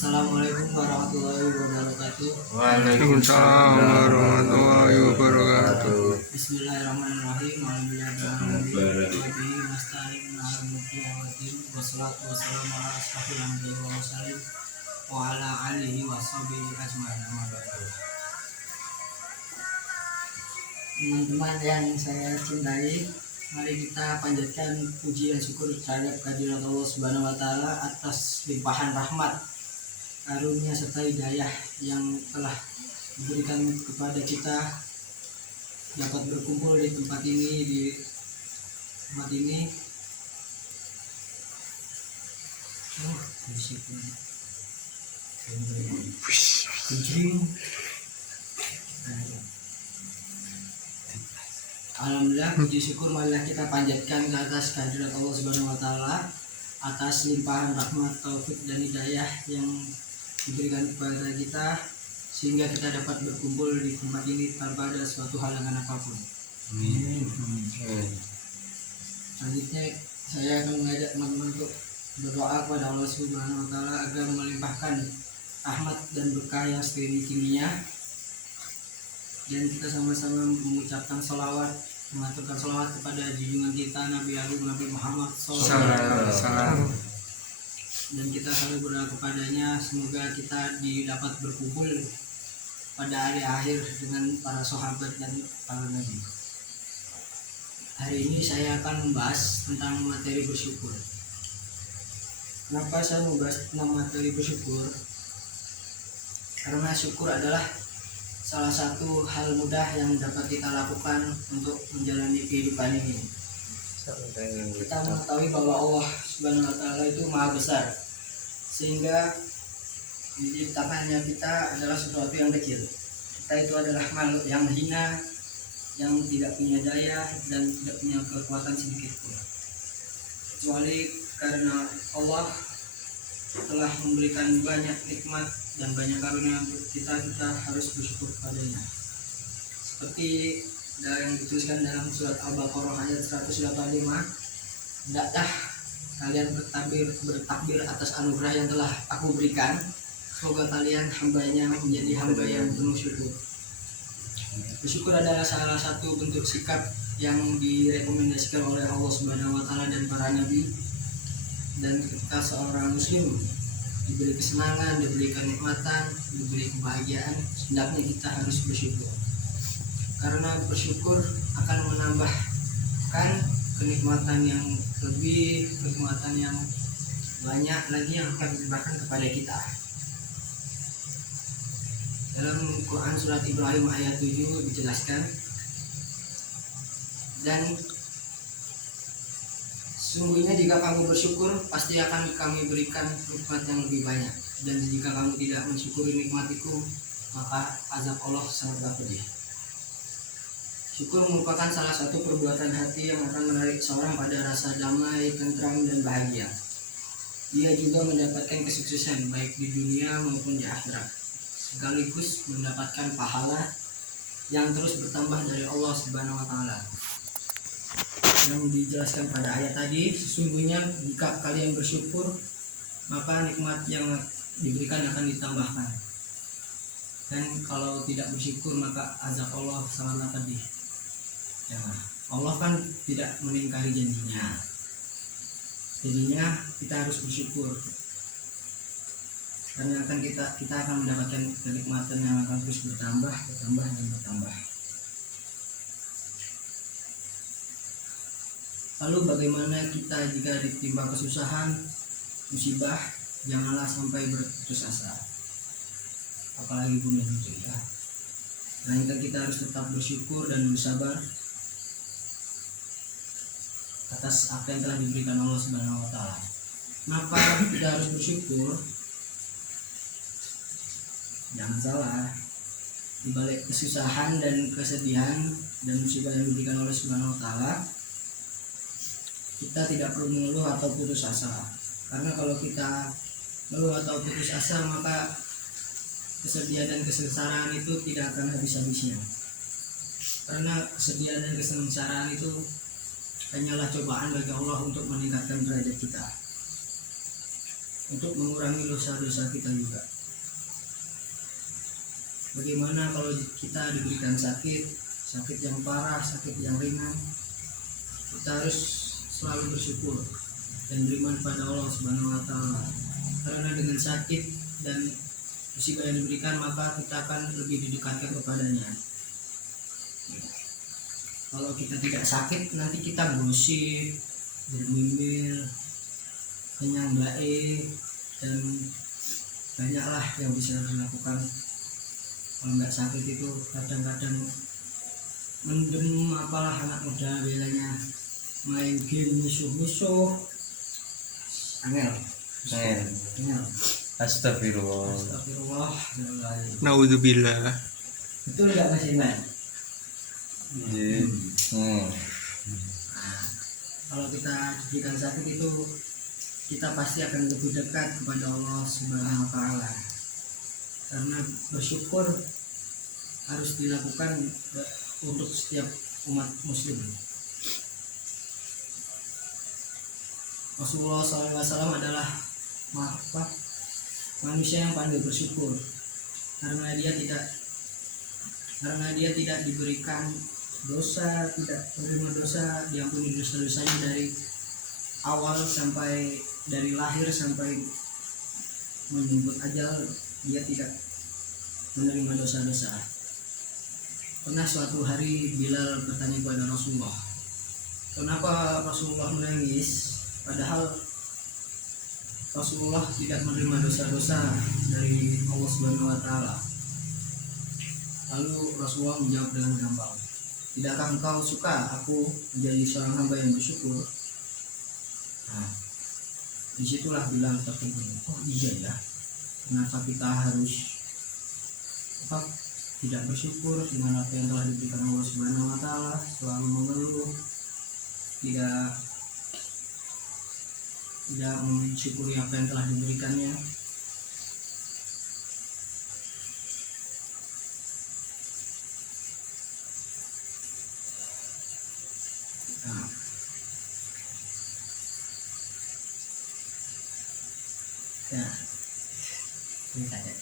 Assalamualaikum warahmatullahi wabarakatuh. Waalaikumsalam warahmatullahi wabarakatuh. Bismillahirrahmanirrahim. Alhamdulillahirabbil alamin. Wassalatu wassalamu ala asyrofil anbiya'i wal mursalin wa ala alihi washabihi ajmain. Teman-teman yang saya cintai, mari kita panjatkan puji dan syukur terhadap kehadirat Allah Subhanahu wa taala atas limpahan rahmat, karunia serta hidayah yang telah diberikan kepada kita dapat berkumpul di tempat ini, Alhamdulillah, puji syukur marilah kita panjatkan ke atas kehadirat Allah Subhanahu wa taala atas limpahan rahmat, taufik dan hidayah yang diberikan kepada kita sehingga kita dapat berkumpul di tempat ini tanpa ada suatu halangan apapun. Selanjutnya saya akan mengajak teman-teman untuk berdoa kepada Allah Subhanahu wa taala agar melimpahkan rahmat dan berkah yang setinggi-tingginya, dan kita sama-sama mengucapkan sholawat, mengaturkan sholawat kepada junjungan kita Nabi Agung Nabi Muhammad SAW, dan kita selalu berdoa kepadanya semoga kita dapat berkumpul pada hari akhir dengan para sahabat dan para nabi. Hari ini saya akan membahas tentang materi bersyukur. Kenapa saya membahas tentang materi bersyukur? Karena syukur adalah salah satu hal mudah yang dapat kita lakukan untuk menjalani kehidupan ini. Kita mengetahui bahwa Allah Subhanahu wa taala itu maha besar, sehingga diciptakannya kita adalah sesuatu yang kecil. Kita itu adalah makhluk yang hina, yang tidak punya daya dan tidak punya kekuatan sedikit pun, kecuali karena Allah telah memberikan banyak nikmat dan banyak karunia untuk kita harus bersyukur kepadanya. Seperti yang dituliskan dalam surat Al-Baqarah ayat 185, "Hendaklah kalian bertakbir atas anugerah yang telah aku berikan. Semoga kalian hambanya menjadi hamba yang penuh syukur." Bersyukur adalah salah satu bentuk sikap yang direkomendasikan oleh Allah Subhanahu wa taala dan para nabi. Dan ketika seorang muslim diberi kesenangan, diberi kenikmatan, diberi kebahagiaan, hendaknya kita harus bersyukur. Karena bersyukur akan menambahkan kenikmatan yang lebih, kenikmatan yang banyak lagi yang akan diberikan kepada kita. Dalam Quran surat Ibrahim ayat 7 dijelaskan, dan sesungguhnya jika kamu bersyukur, pasti akan kami berikan nikmat yang lebih banyak. Dan jika kamu tidak mensyukuri nikmatiku, maka azab Allah sangatlah pedih. Syukur merupakan salah satu perbuatan hati yang akan menarik seorang pada rasa damai, tentram, dan bahagia. Dia juga mendapatkan kesuksesan baik di dunia maupun di akhirat, sekaligus mendapatkan pahala yang terus bertambah dari Allah Subhanahu wa taala. Yang dijelaskan pada ayat tadi, sesungguhnya jika kalian bersyukur, maka nikmat yang diberikan akan ditambahkan, dan kalau tidak bersyukur maka azab Allah sangatlah pedih. Ya, Allah kan tidak mengingkari janjinya, jadinya kita harus bersyukur, karena kita akan mendapatkan kenikmatan yang akan terus bertambah dan bertambah. Lalu bagaimana kita jika ditimpa kesusahan, musibah? Janganlah sampai berputus asa, apalagi bunuh diri ya. Melainkan kita harus tetap bersyukur dan bersabar atas apa yang telah diberikan Allah Subhanahu wa taala. Kenapa kita harus bersyukur? Jangan salah, di balik kesusahan dan kesedihan dan musibah yang diberikan oleh Subhanahu wa taala, kita tidak perlu mengeluh atau putus asa. Karena kalau kita mengeluh atau putus asa, maka kesedihan dan kesengsaraan itu tidak akan habis-habisnya. Karena kesedihan dan kesengsaraan itu hanyalah cobaan bagi Allah untuk meningkatkan derajat kita. untuk mengurangi dosa-dosa kita juga. Bagaimana kalau kita diberikan sakit yang parah, sakit yang ringan, kita harus selalu bersyukur dan beriman pada Allah Subhanahu wa taala. Karena dengan sakit dan musibah yang diberikan, maka kita akan lebih didekatkan kepadanya. Kalau kita tidak sakit, nanti kita gosip, bermimil, kenyang baik, dan banyaklah yang bisa dilakukan. Kalau nggak sakit itu kadang-kadang mendem apalah anak muda bilangnya, main game musuh-musuh, angel. Astagfirullah. Astagfirullah. Naudzubillah. Betul nggak Mas Iman? Iya. Nah, kalau kita diberikan sakit itu, kita pasti akan lebih dekat kepada Allah Subhanahu wa taala. Karena bersyukur harus dilakukan untuk setiap umat muslim. Rasulullah SAW adalah manusia yang pandai bersyukur, karena dia tidak diberikan dosa, tidak menerima dosa, diampuni dosa-dosanya dari awal sampai dari lahir sampai menjemput ajal. Dia tidak menerima dosa-dosa. Pernah suatu hari Bilal bertanya kepada Rasulullah, kenapa Rasulullah menangis padahal Rasulullah tidak menerima dosa-dosa dari Allah Subhanahu wa taala. Lalu Rasulullah menjawab dengan gampang, tidakkah engkau suka aku menjadi seorang hamba yang bersyukur? Nah, disitulah Bilal terpikir, oh iya ya, kenapa kita harus tidak bersyukur dengan apa yang telah diberikan Allah Subhanahu wa taala, selalu mengeluh, tidak mensyukuri apa yang telah diberikannya. Nah, ya, ini saja.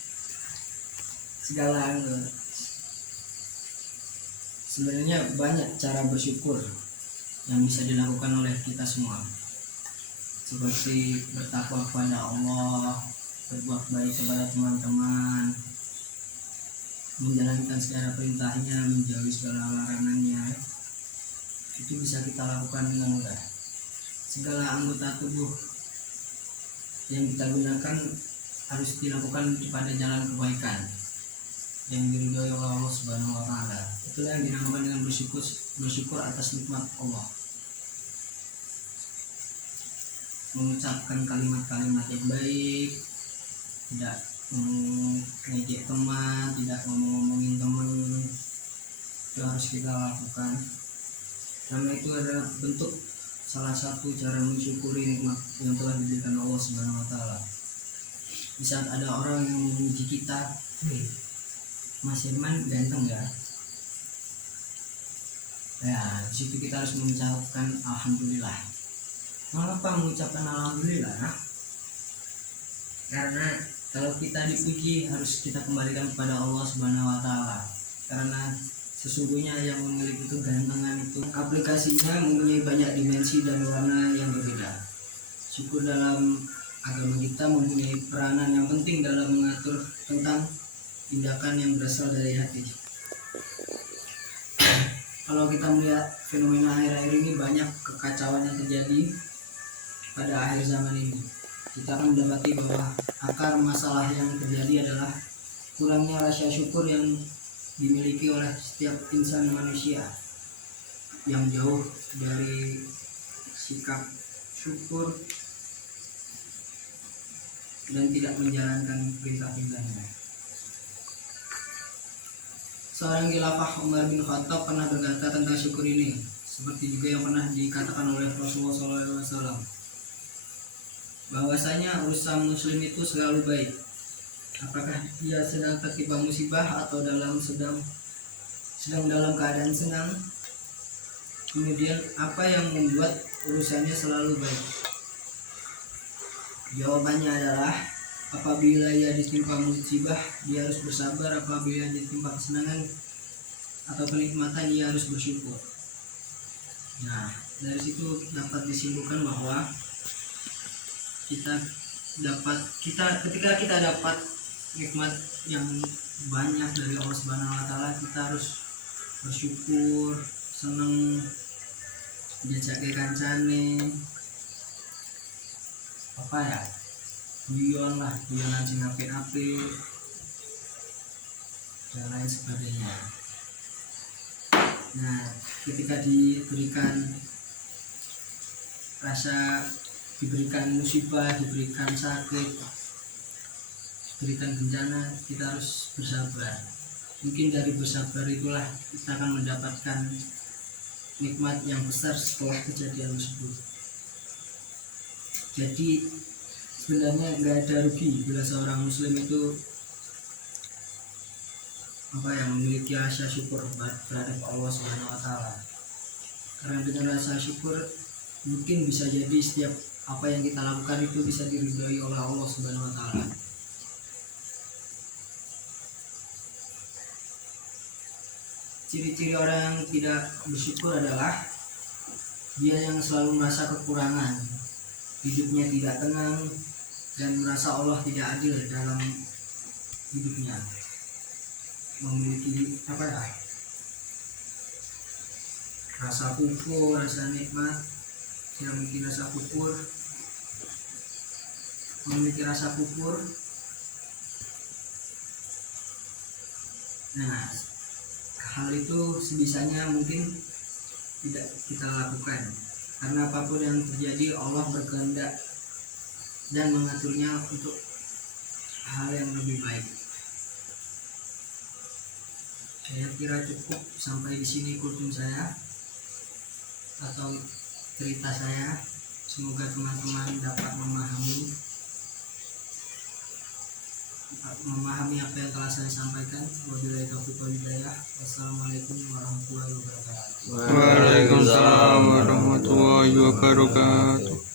Segala sebenarnya banyak cara bersyukur yang bisa dilakukan oleh kita semua, seperti bertakwa kepada Allah, berbuat baik kepada teman-teman, menjalankan segala perintahnya, menjauhi segala larangannya. Itu bisa kita lakukan dengan mudah. Segala anggota tubuh yang kita gunakan harus dilakukan pada jalan kebaikan yang diridhoi oleh Allah Subhanahu wa taala. Itulah yang dinamakan dengan bersyukur atas nikmat Allah. Mengucapkan kalimat-kalimat yang baik, tidak mengejek teman, tidak ngomongin teman, itu harus kita lakukan. Karena itu adalah bentuk salah satu cara mensyukuri nikmat yang telah diberikan Allah Subhanahu wa taala. Di saat ada orang yang memuji kita, Mas Irman ganteng ya? Ya, di situ kita harus mengucapkan alhamdulillah. Mengapa mengucapkan alhamdulillah? Karena kalau kita dipuji harus kita kembalikan kepada Allah Subhanahu wa taala. Karena sesungguhnya yang memiliki kegantengan itu aplikasinya mempunyai banyak dimensi dan warna yang berbeda. Syukur dalam agama kita mempunyai peranan yang penting dalam mengatur tentang tindakan yang berasal dari hati. Kalau kita melihat fenomena akhir-akhir ini, banyak kekacauan yang terjadi pada akhir zaman ini. Kita akan mendapati bahwa akar masalah yang terjadi adalah kurangnya rasa syukur yang dimiliki oleh setiap insan manusia, yang jauh dari sikap syukur dan tidak menjalankan perintah-perintahnya. Seorang khilafah Umar bin Khattab pernah berkata tentang syukur ini, seperti juga yang pernah dikatakan oleh Rasulullah SAW, bahwasanya urusan muslim itu selalu baik, apakah dia sedang tertimpa musibah atau sedang dalam keadaan senang. Kemudian apa yang membuat urusannya selalu baik? Jawabannya adalah apabila ia ditimpa musibah, dia harus bersabar. Apabila ditimpa kesenangan atau kenikmatan, ia harus bersyukur. Nah, dari situ dapat disimpulkan bahwa ketika kita dapat nikmat yang banyak dari Allah Subhanahu wa taala, kita harus bersyukur, seneng, jajake kancane, apa ya, guyonan sing apik-apik dan lain sebagainya. Nah, ketika diberikan musibah, diberikan sakit, diberikan bencana, kita harus bersabar. Mungkin dari bersabar itulah kita akan mendapatkan nikmat yang besar setelah kejadian tersebut. Jadi sebenarnya nggak ada rugi bila seorang muslim itu memiliki rasa syukur terhadap Allah Subhanahu wa taala. Karena dengan rasa syukur mungkin bisa jadi setiap apa yang kita lakukan itu bisa diridhai oleh Allah Subhanahu wa taala. Ciri-ciri orang yang tidak bersyukur adalah dia yang selalu merasa kekurangan, hidupnya tidak tenang, dan merasa Allah tidak adil dalam hidupnya. Memiliki rasa kufur, rasa nikmat, yang memiliki rasa kufur, Nah, hal itu sebisanya mungkin tidak kita lakukan, karena apapun yang terjadi Allah berkehendak dan mengaturnya untuk hal yang lebih baik. Saya kira cukup sampai di sini kultum saya atau cerita saya. Semoga teman-teman dapat memahami apa yang telah saya sampaikan. Wabillahi taufiq wal hidayah. Wassalamualaikum warahmatullahi wabarakatuh. Waalaikumsalam warahmatullahi wabarakatuh.